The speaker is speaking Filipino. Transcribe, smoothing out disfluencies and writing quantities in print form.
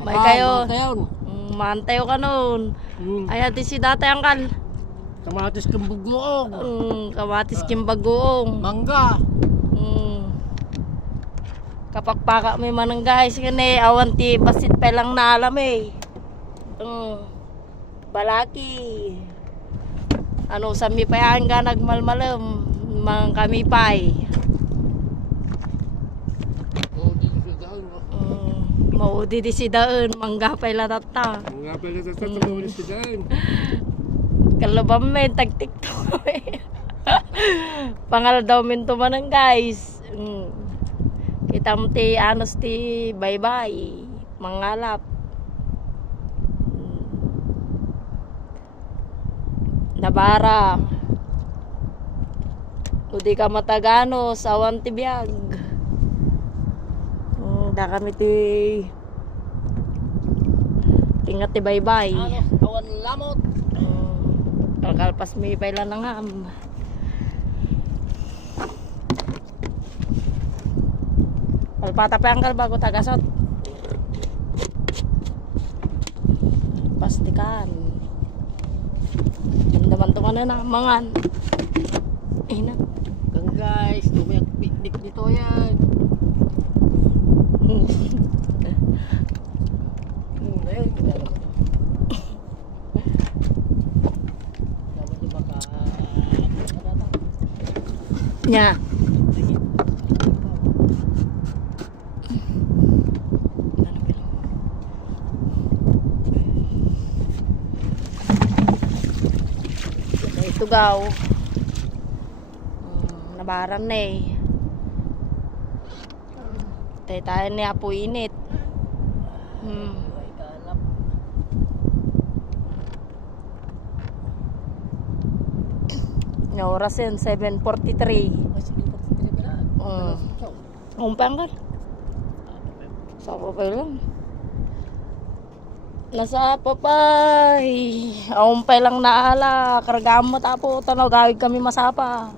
May kayo. Mantayon. Mantayo ka nun. Ay, ati si dati angkal. Kamatis kang bugoong. Kamatis kimbagoong. Mangga. Kapagpaka may manang guys, kani awan ti basit pa lang na alam eh. Balaki. Ano sami pa yan ka nagmalmalam mga kami pay. Maudi di si daon, mangga pa ilatata. Mangga pa ilatata, maudi si daon. Kalabang men, tagtik to. Pangal daw min to manang guys. Kita mo ti anos ti bye-bye. Mangalap. Nabara. Udi ka mataganos, awan ti biyag. Da kami ti tingat ti bye-bye. Awan lamot. Kalkalpas may pailan ng ham. Palpata pa ang kalbago tagasot. Pastikan. Damdaman to na mangan. Na. Kang guys, tumayak piknik dito yan. Nya. Ito gaw. Nabaran na eh. Tayo ni apo init. No, oras yun, 7:43. Umpang ka? Sa papay lang. Nasa papay. Umpay lang naala. Karagam mo tapo. Tanaw gawig kami masapa.